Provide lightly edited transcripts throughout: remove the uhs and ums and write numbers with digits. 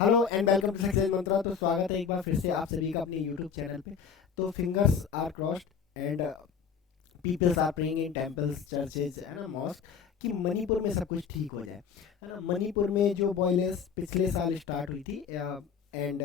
Hello and welcome to success Mantra. तो स्वागत है एक बार फिर से आप सभी का अपने यूट्यूब चैनल पे। तो fingers are crossed and peoples are praying in temples, churches, है ना, मॉस्क, कि मणिपुर में सब कुछ ठीक हो जाए। है ना, मणिपुर में जो वायलेंस पिछले साल स्टार्ट हुई थी and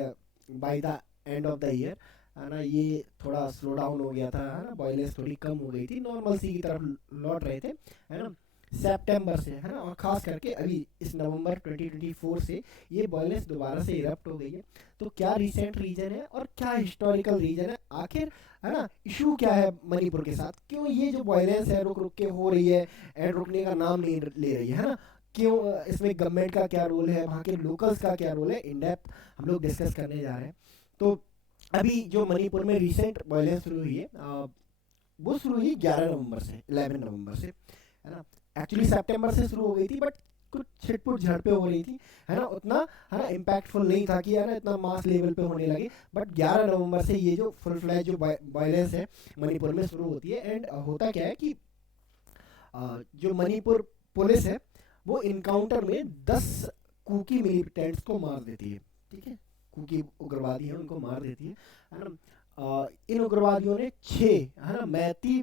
by the end of the year, है ना, ये थोड़ा स्लो डाउन हो गया था। है ना, वायलेंस थोड़ी कम हो गई थी, नॉर्मल सी की तरफ लौट रहे थे। है ना, सितंबर से, है ना, और खास करके अभी इस नवंबर 2024 से ये वायलेंस दोबारा से इरप्ट हो गई है। तो क्या रिसेंट रीजन है और क्या हिस्टोरिकल रीजन है आखिर, है ना, इशू क्या है मणिपुर के साथ, क्यों ये जो वायलेंस है रुक रुक के हो रही है एंड रुकने का नाम नहीं ले रही है ना, क्यों, इसमें गवर्नमेंट का क्या रोल है, वहाँ के लोकल्स का क्या रोल है, इन डेप्थ हम लोग डिस्कस करने जा रहे हैं। तो अभी जो मणिपुर में रिसेंट वायलेंस शुरू हुई है, वो शुरू हुई 11 नवंबर से, 11 नवंबर से, है ना। एक्चुअली सितंबर से शुरू हो गई थी, बट कुछ छिटपुट झड़पें हो रही थी, है ना, उतना, है ना, इम्पैक्टफुल नहीं था कि, है ना, इतना मास लेवल पे होने लगे। बट 11 नवंबर से ये जो फुल फ्लैज जो वायलेंस है मणिपुर में शुरू होती है। एंड होता क्या है कि जो मणिपुर पुलिस है वो इनकाउंटर में 10 कुकी मिलिटेंट्स को मार देती है। ठीक है, कुकी उग्रवादी हैं, उनको मार देती है ना। इन उग्रवादियों ने 6, है ना, मैती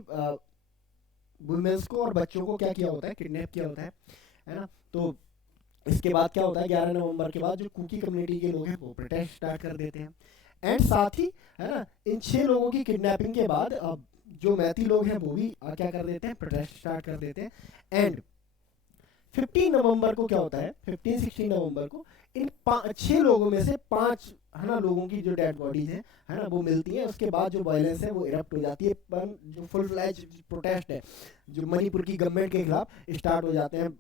वुमेन्स को और बच्चों को क्या किया होता है, किडनैप किया होता है ना। तो इसके बाद क्या होता है, 11 नवंबर के बाद जो कुकी कम्युनिटी के लोग हैं वो प्रोटेस्ट स्टार्ट कर देते हैं। एंड साथ ही, है ना, इन 6 लोगों की किडनैपिंग के बाद अब जो मैती लोग हैं वो भी क्या कर देते हैं, प्रोटेस्ट स्टार्ट कर देते हैं। एंड 15 नवंबर को क्या होता है, 15-16 नवंबर को इन 6 लोगों में से 5, है ना, लोगों की जो डेड बॉडीज हैं, है ना, वो मिलती हैं। उसके बाद जो वायलेंस है वो इरप्ट हो जाती है, पर जो फुल फ्लैज प्रोटेस्ट है जो मणिपुर की गवर्नमेंट के खिलाफ स्टार्ट हो जाते हैं।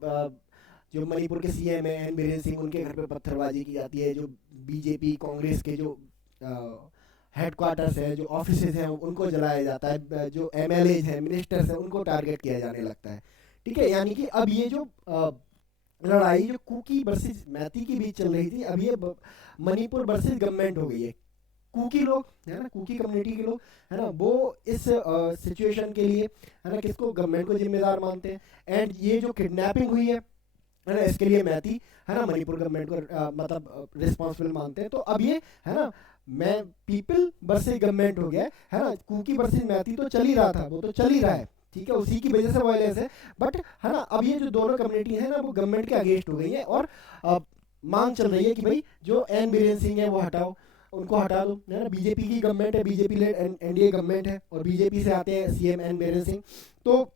जो मणिपुर के सीएम है एन बीरेन सिंह, उनके घर पे पत्थरबाजी की जाती है। जो बीजेपी कांग्रेस के जो हेडक्वार्टर्स है, जो ऑफिस हैं, उनको जलाया जाता है। जो एमएलए हैं, मिनिस्टर्स हैं, उनको टारगेट किया जाने लगता है। ठीक है, यानी कि अब ये जो लड़ाई जो कुकी वर्सेस मैती के बीच चल रही थी, अब ये मणिपुर वर्सेस गवर्नमेंट हो गई है। कुकी लोग, है ना, कुकी कम्युनिटी के लोग, है ना, वो इस सिचुएशन के लिए, है ना, किसको, गवर्नमेंट को जिम्मेदार मानते हैं। एंड ये जो किडनैपिंग हुई है ना, इसके लिए मैती, है ना, मणिपुर गवर्नमेंट को मतलब रिस्पॉन्सिबल मानते हैं। तो अब ये, है ना, मैं पीपल वर्सेस गवर्नमेंट हो गया है ना। कुकी वर्सेस मैती तो चल ही रहा था, वो तो चल ही रहा है, ठीक है, उसी की वजह से वायलेंस है। बट, है ना, अब ये जो दोनों कम्युनिटी है ना वो गवर्नमेंट के अगेंस्ट हो गई है और अ, मांग चल रही है कि भाई जो एन बीरेन सिंह है वो हटाओ, उनको हटा दो, है ना। बीजेपी की गवर्नमेंट है, बीजेपी लेड एनडीए गवर्नमेंट है, और बीजेपी से आते हैं सीएम एन बीरेन सिंह। तो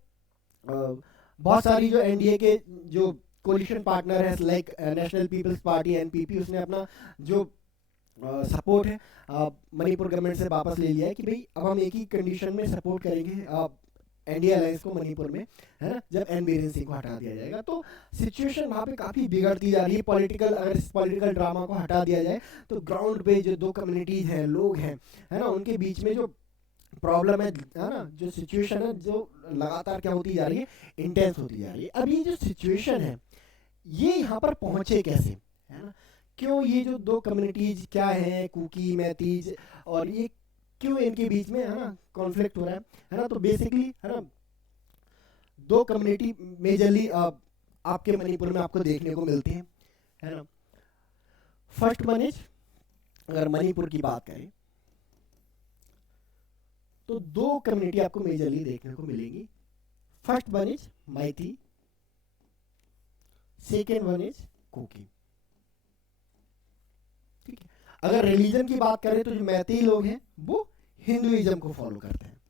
बहुत सारी जो एनडीए के जो कोलिशन पार्टनर है, like National People's Party NPP, उसने अपना जो सपोर्ट है मणिपुर गवर्नमेंट से वापस ले लिया है कि भाई अब हम एक ही कंडीशन में सपोर्ट करेंगे एनडीए अलायंस को मणिपुर में, है ना, जब एन बीरेन सिंह को हटा दिया जाएगा। तो सिचुएशन वहाँ पे काफ़ी बिगड़ती जा रही है। पॉलिटिकल, अगर इस पॉलिटिकल ड्रामा को हटा दिया जाए तो ग्राउंड पे जो दो कम्युनिटीज़ हैं, लोग हैं, है ना, उनके बीच में जो प्रॉब्लम है ना, जो सिचुएशन है जो लगातार क्या होती जा रही है, इंटेंस होती जा रही है। अब ये जो सिचुएशन है ये यहाँ पर पहुँचे कैसे, है ना, क्यों ये जो दो कम्युनिटीज क्या हैं, कुकी मैतीज, और ये क्यों इनके बीच में, है ना, कॉन्फ्लिक्ट हो रहा है ना। तो बेसिकली, है ना, दो कम्युनिटी मेजरली आपके मणिपुर में आपको देखने को मिलती है ना। फर्स्ट वन इज, अगर मणिपुर की बात करें तो दो कम्युनिटी आपको मेजरली देखने को मिलेंगी। First one is Meitei, second one is Kuki. ठीक है, अगर रिलीजन की बात करें तो जो मैती लोग हैं वो हिंदुइज्म को फॉलो करते हैं,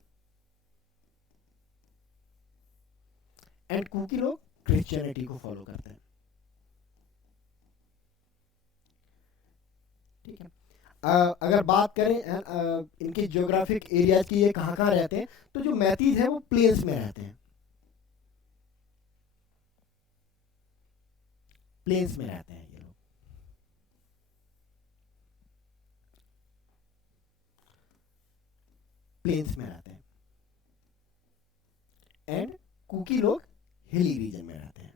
एंड कुकी लोग क्रिश्चियनिटी को फॉलो करते हैं। ठीक है, अगर बात करें इनके ज्योग्राफिक एरियाज की, ये कहाँ कहाँ रहते हैं, तो जो मैतीज हैं वो प्लेन्स में रहते हैं, प्लेन्स में रहते हैं ये लोग। प्लेन्स में रहते हैं, एंड कुकी लोग हिली रीजन में रहते हैं।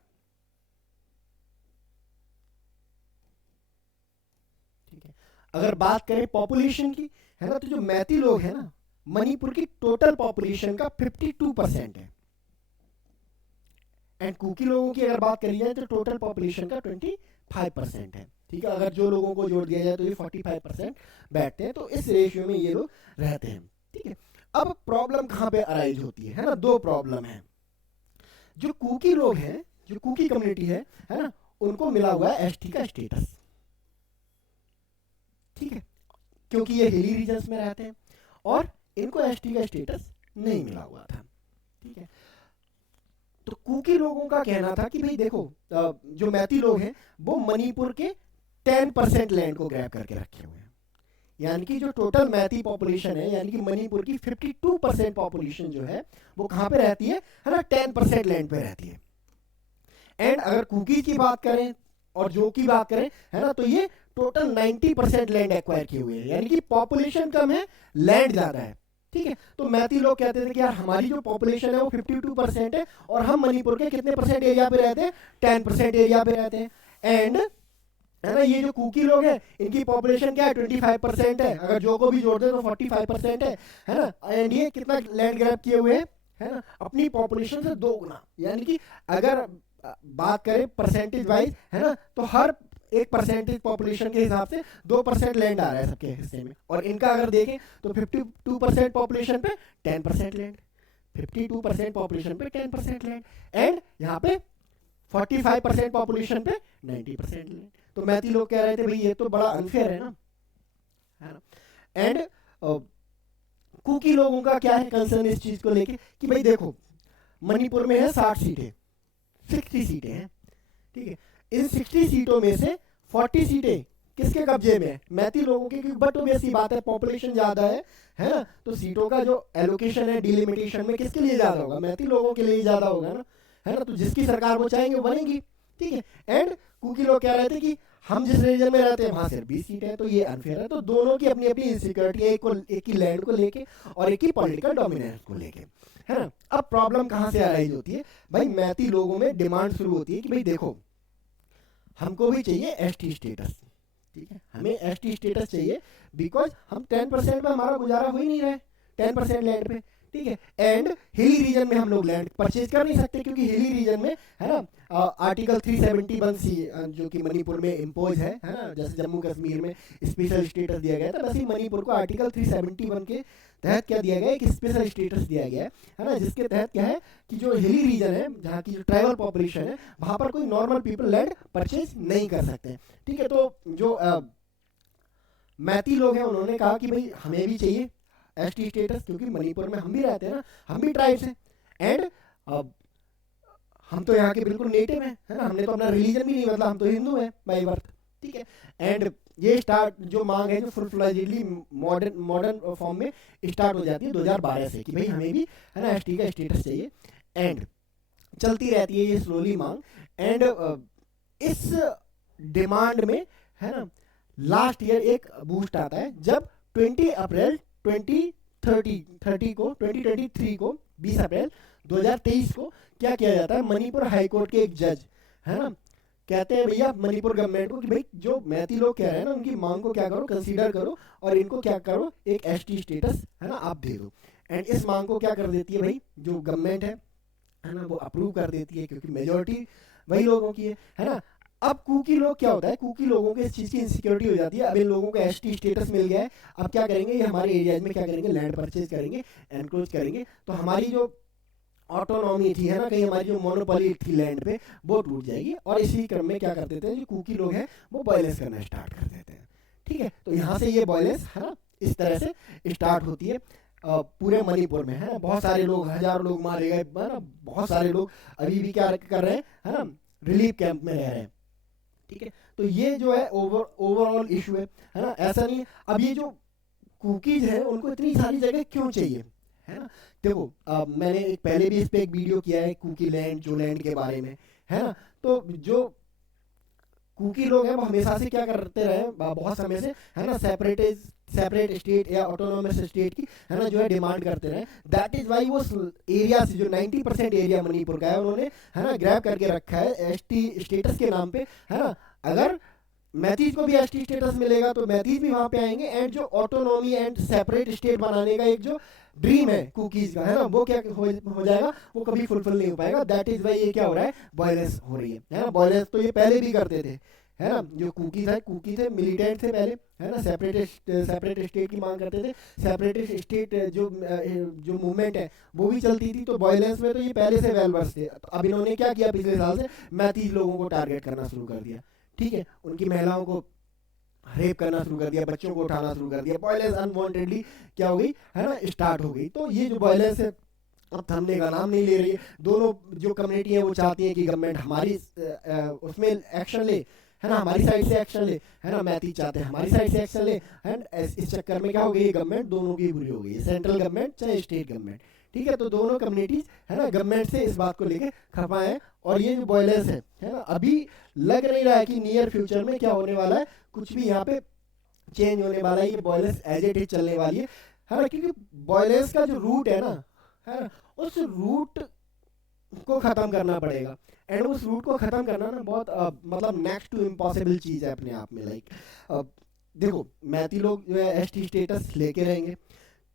ठीक है, अगर बात करें पॉपुलेशन की, है ना, तो जो मैती लोग हैं ना, मणिपुर की टोटल पॉपुलेशन का 52% है। एंड कुकी लोगों की अगर बात करी जाए तो टोटल पॉपुलेशन का 25% है। ठीक है, अगर जो लोगों को जोड़ दिया जाए तो ये 45% बैठते हैं, तो इस रेशियो में ये लोग रहते हैं। ठीक है, अब प्रॉब्लम कहाँ पे अराइज होती है ना, दो प्रॉब्लम है। जो कुकी लोग हैं, जो कुकी कम्युनिटी है ना, उनको मिला हुआ है एसटी का स्टेटस। ठीक है, क्योंकि ये हिली रीजन्स में रहते हैं और इनको एसटी का स्टेटस नहीं मिला हुआ था। ठीक है, तो कुकी लोगों का कहना था कि भाई देखो, जो मैती लोग हैं वो मणिपुर के 10% लैंड को ग्रैब करके रखे हुए हैं, यानी कि जो टोटल मैती पॉपुलेशन है, यानी कि मणिपुर की 52% पॉपुलेशन जो है वो कहाँ पे रहती है ना, 10% लैंड पे रहती है। एंड अगर कुकी की बात करें और जो की बात करें है ना, तो ये टोटल 90% लैंड एक्वायर किए हुए हैं, यानी कि पॉपुलेशन कम है, लैंड ज्यादा है। ठीक है, तो मैती लोग कहते थे कि यार हमारी जो पॉपुलेशन है वो 52% है और हम मणिपुर के कितने परसेंट एरिया पे रहते हैं, 10% एरिया पे रहते हैं। एंड है ना, ये जो कुकी लोग हैं इनकी पॉपुलेशन क्या है, 25% है, अगर जो को भी जोड़ दे तो 45% है ना। एंड ये कितना लैंड ग्रैब किए हुए हैं है ना, अपनी पॉपुलेशन से 2 गुना, यानी कि अगर बात करें परसेंटेज वाइज है ना, तो हर एक परसेंटेज पॉपुलेशन के हिसाब से 2% लैंड आ रहा है सबके हिस्से में। और इनका अगर देखें तो 52% पॉपुलेशन पे 10% लैंड, 52% पॉपुलेशन पे 10% लैंड, एंड यहाँ पे 45% पॉपुलेशन पे 90% लैंड। तो मैती लोग कह रहे थे भाई ये तो बड़ा अनफेयर है ना। एंड कुकी लोगों का क्या है कंसर्न इस चीज को लेके कि भाई देखो, मणिपुर में है 60 सीटें, 60 सीटें हैं। ठीक है, इन 60 सीटों में से 40 सीटें किसके कब्जे में है, मैती लोगों की, क्योंकि बट ऑब्वियस बात है पॉपुलेशन ज्यादा है ना, तो सीटों का जो एलोकेशन है डिलिमिटेशन में किसके लिए ज्यादा होगा, मैती लोगों के लिए ज्यादा होगा ना, है ना। तो जिसकी सरकार वो चाहेंगे वो बनेगी। ठीक है, एंड कुकी लोग कह रहे थे कि हम जिस रीजन में रहते हैं वहां सिर्फ 20 सीट है, तो ये अनफेयर है। तो दोनों की अपनी अपनी इनसिक्योरिटी है, एक ही लैंड को लेके और एक ही पॉलिटिकल डोमिनेंस को लेके, है ना। अब प्रॉब्लम कहाँ से अराइज होती है भाई, मैती लोगों में डिमांड शुरू होती है कि भाई देखो हमको भी चाहिए एसटी स्टेटस। ठीक है, हमें एसटी स्टेटस चाहिए बिकॉज हम 10% में हमारा गुजारा हो ही नहीं रहा है 10% लैंड पे। ठीक है, एंड हिली रीजन में हम लोग लैंड परचेज कर नहीं सकते, क्योंकि हिली रीजन में है ना आर्टिकल 371C जो कि मणिपुर में इम्पोज है ना, जैसे जम्मू कश्मीर में स्पेशल स्टेटस दिया गया था, वैसे ही मणिपुर को आर्टिकल 371 के तहत क्या दिया गया है, एक स्पेशल स्टेटस दिया गया है ना, जिसके तहत क्या है कि जो हिली रीजन है, जहाँ की जो ट्राइबल पॉपुलेशन है, वहां पर कोई नॉर्मल पीपल लैंड परचेज नहीं कर सकते। ठीक है, तो जो मैती लोग हैं उन्होंने कहा कि भाई हमें भी चाहिए एसटी स्टेटस, क्योंकि मणिपुर में हम भी रहते हैं ना, हम भी ट्राइब्स हैं, एंड हम तो यहाँ के बिल्कुल नेटिव हैं, है ना, हमने तो अपना रिलीजन भी नहीं बदला, हम तो हिंदू हैं बाय बर्थ। ठीक है, एंड ये स्टार्ट जो मांग है जो फुल फ्लेजेडली मॉडर्न फॉर्म में स्टार्ट हो जाती है 2012 से कि भाई हमें भी है ना एसटी का स्टेटस चाहिए, एंड चलती रहती है ये स्लोली मांग। एंड इस डिमांड में है ना लास्ट ईयर एक बूस्ट आता है, जब 20 अप्रैल 2023 को 20 अप्रैल 2023 को क्या किया जाता है, मणिपुर हाईकोर्ट के एक जज है ना कहते हैं भैया मणिपुर गवर्नमेंट को कि भाई जो मैती लोग कह रहे हैं ना उनकी मांग को क्या करो, कंसीडर करो और इनको क्या करो, एक एसटी स्टेटस है ना आप दे दो। एंड इस मांग को क्या कर देती है भाई जो गवर्नमेंट है ना, वो अप्रूव कर देती है, क्योंकि मेजोरिटी वही लोगों की है ना। अब कुकी लोग क्या होता है, कुकी लोगों के इस चीज़ की इनसिक्योरिटी हो जाती है, अब इन लोगों को एसटी स्टेटस मिल गया है, अब क्या करेंगे ये हमारे एरियाज में क्या करेंगे, लैंड परचेज करेंगे, एनक्रोच करेंगे, तो हमारी जो ऑटोनॉमी थी है ना, कहीं हमारी जो मोनोपोली थी लैंड पे वो टूट जाएगी। और इसी क्रम में क्या कर देते हैं जो कुकी लोग हैं वो वायलेंस करना स्टार्ट कर देते हैं। ठीक है, तो यहाँ से ये वायलेंस है ना इस तरह से स्टार्ट होती है पूरे मणिपुर में, है ना। बहुत सारे लोग, हजारों लोग मारे गए है ना, बहुत सारे लोग अभी भी क्या कर रहे हैं है ना, रिलीफ कैंप में रह रहे हैं। ठीक है, तो ये जो है ओवरऑल इशू है ना। ऐसा नहीं, अब ये जो कुकीज है उनको इतनी सारी जगह क्यों चाहिए है ना। देखो मैंने एक पहले भी इस पे एक वीडियो किया है कुकी लैंड जो लैंड के बारे में है ना। तो जो कुकी लोग हैं वो हमेशा से क्या करते रहे बहुत समय से है ना, सेपरेट स्टेट या ऑटोनोमस स्टेट की है ना जो है डिमांड करते रहे। दैट इज वाई वो एरिया से जो 90% एरिया मणिपुर का है उन्होंने है ना ग्रैब करके रखा है एसटी स्टेटस के नाम पे है ना। अगर मैथीज को भी एसटी स्टेटस मिलेगा तो मैथीज भी वहां पे आएंगे, एंड जो ऑटोनॉमी एंड सेपरेट स्टेट बनाने का एक जो ड्रीम है कुकीज का है ना वो क्या हो जाएगा, वो कभी फुलफिल नहीं हो पाएगा। दैट इज वाई ये क्या हो रहा है, वायलेंस हो रही है ना। वायलेंस तो ये पहले भी करते थे है ना, जो कुकी थे मिलिटेंट थे पहले, है ना, सेपरेट स्टेट की मांग करते थे, सेपरेट स्टेट जो मूवमेंट है वो भी चलती थी। तो वायलेंस में तो ये पहले से वेल वर्स थे। तो अब इन्होंने क्या किया पिछले साल से, मैथीज लोगों को टारगेट करना शुरू कर दिया, ठीक है, उनकी महिलाओं को रेप करना शुरू कर दिया, बच्चों को उठाना शुरू कर दिया, वायलेंस अनवांटेडली क्या हो गई, है ना, स्टार्ट हो गई। तो ये जो वायलेंस है अब थमने का नाम नहीं ले रही है। दोनों जो कम्युनिटी है वो चाहती है कि गवर्नमेंट हमारी उसमें एक्शन ले, है ना, हमारी साइड से एक्शन ले, है ना, मैथी चाहते हैं हमारी साइड से एक्शन ले। एंड इस चक्कर में क्या हो गई, गवर्नमेंट दोनों की बुरी हो गई है, सेंट्रल गवर्नमेंट चाहे स्टेट गवर्नमेंट, ठीक है। तो दोनों कम्युनिटीज, है ना, गवर्नमेंट से इस बात को लेके खफा है। और ये जो वायलेंस है ना, अभी लग नहीं रहा है कि नियर फ्यूचर में क्या होने वाला है, कुछ भी यहाँ पे चेंज होने वाला है। ये वायलेंस एज इट इज चलने वाली है ना, क्योंकि वायलेंस का जो रूट है ना, है ना, उस रूट को खत्म करना पड़ेगा। एंड उस रूट को खत्म करना ना बहुत मतलब नेक्स्ट टू इम्पॉसिबल चीज़ है अपने आप में। लाइक देखो, मैथी लोग जो है एसटी स्टेटस लेके रहेंगे,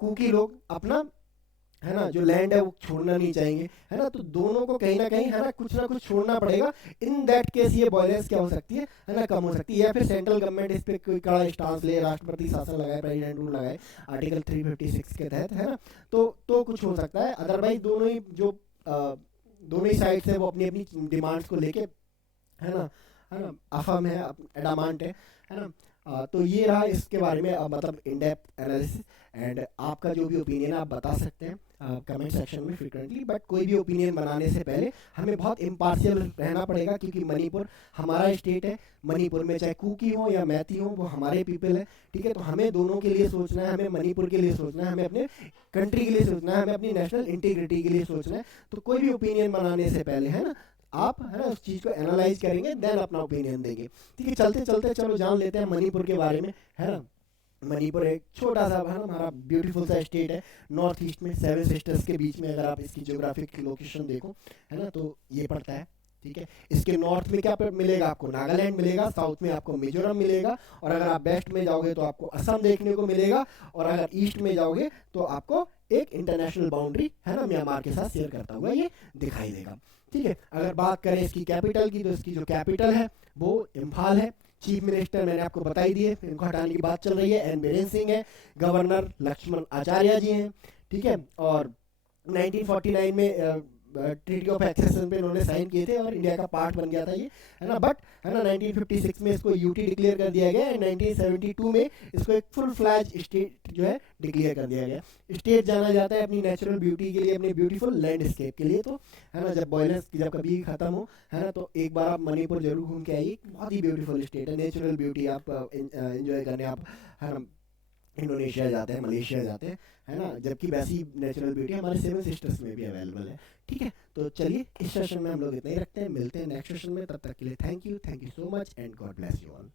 कुकी लोग अपना, है ना, जो लैंड है वो छोड़ना नहीं चाहेंगे, है ना। तो दोनों को कहीं ना कहीं, है ना कुछ छोड़ना पड़ेगा। इन दैट केस ये वायलेंस क्या हो सकती है ना, कम हो सकती है। या फिर सेंट्रल गवर्नमेंट इस पे कोई कड़ा स्टांस ले, राष्ट्रपति शासन लगाए, प्रेसिडेंट रूल लगाए आर्टिकल 356 के तहत, है ना। तो कुछ हो सकता है। अदरवाइज दोनों ही जो दोनों ही साइड से वो अपनी अपनी डिमांड्स को लेके, है ना अफम है, एडामांट है ना। तो ये रहा इसके बारे में मतलब इन डेप्थ एनालिसिस। एंड आपका जो भी ओपिनियन आप बता सकते हैं कमेंट सेक्शन में फ्रिक्वेंटली। बट कोई भी ओपिनियन बनाने से पहले हमें बहुत इम्पार्शियल रहना पड़ेगा, क्योंकि मणिपुर हमारा स्टेट है। मणिपुर में चाहे कुकी हो या मैथी हो, वो हमारे पीपल है, ठीक है। तो हमें दोनों के लिए सोचना है, हमें मणिपुर के लिए सोचना है, हमें अपने कंट्री के लिए सोचना है, हमें अपनी नेशनल इंटीग्रिटी के लिए सोचना है। तो कोई भी ओपिनियन बनाने से पहले, है ना, आप, है ना, उस चीज़ को एनालाइज करेंगे, देन अपना ओपिनियन देंगे, ठीक है। चलते चलते चलो जान लेते हैं मणिपुर के बारे में, है ना। मणिपुर एक छोटा सा, है ना, हमारा ब्यूटीफुल सा स्टेट है नॉर्थ ईस्ट में, 7 सिस्टर्स के बीच में। अगर आप इसकी ज्योग्राफिक लोकेशन देखो, है ना, तो ये पड़ता है, ठीक है। इसके नॉर्थ में क्या मिलेगा आपको, नागालैंड मिलेगा, साउथ में आपको मिजोरम मिलेगा, और अगर आप वेस्ट में जाओगे तो आपको असम देखने को मिलेगा, और अगर ईस्ट में जाओगे तो आपको एक इंटरनेशनल बाउंड्री, है ना, म्यांमार के साथ शेयर करता हुआ ये दिखाई देगा, ठीक है। अगर बात करें इसकी कैपिटल की, तो इसकी जो कैपिटल है वो इम्फाल है। चीफ मिनिस्टर मैंने आपको बता ही दिए, इनको हटाने की बात चल रही है, एन बीरेन सिंह है। गवर्नर लक्ष्मण आचार्य जी हैं, ठीक है। और 1949 में ट्रीटी ऑफ एक्सेशन पे इन्होंने साइन किए थे और इंडिया का पार्ट बन गया था ये, है ना। बट, है ना, 1956 में इसको यूटी डिक्लेयर कर दिया गया, एंड 1972 में इसको एक फुल फ्लैज स्टेट जो है डिक्लेयर कर दिया गया। स्टेट जाना जाता है अपनी नेचुरल ब्यूटी के लिए, अपनी ब्यूटीफुल लैंडस्केप के लिए। तो, है ना, जब वायलेंस जब कभी खत्म हो, है ना, तो एक बार आप मणिपुर जरूर घूम के आइए। बहुत ही ब्यूटीफुल स्टेट है, नेचुरल ब्यूटी आप एंजॉय करने आप, है ना, इंडोनेशिया जाते हैं, मलेशिया जाते हैं, है ना। जबकि वैसी नेचुरल ब्यूटी हमारे 7 सिस्टर्स में भी अवेलेबल है, ठीक है। तो चलिए इस सेशन में हम लोग इतना ही रखते हैं, मिलते हैं नेक्स्ट सेशन में। तब तक के लिए thank you so much, and God bless you all.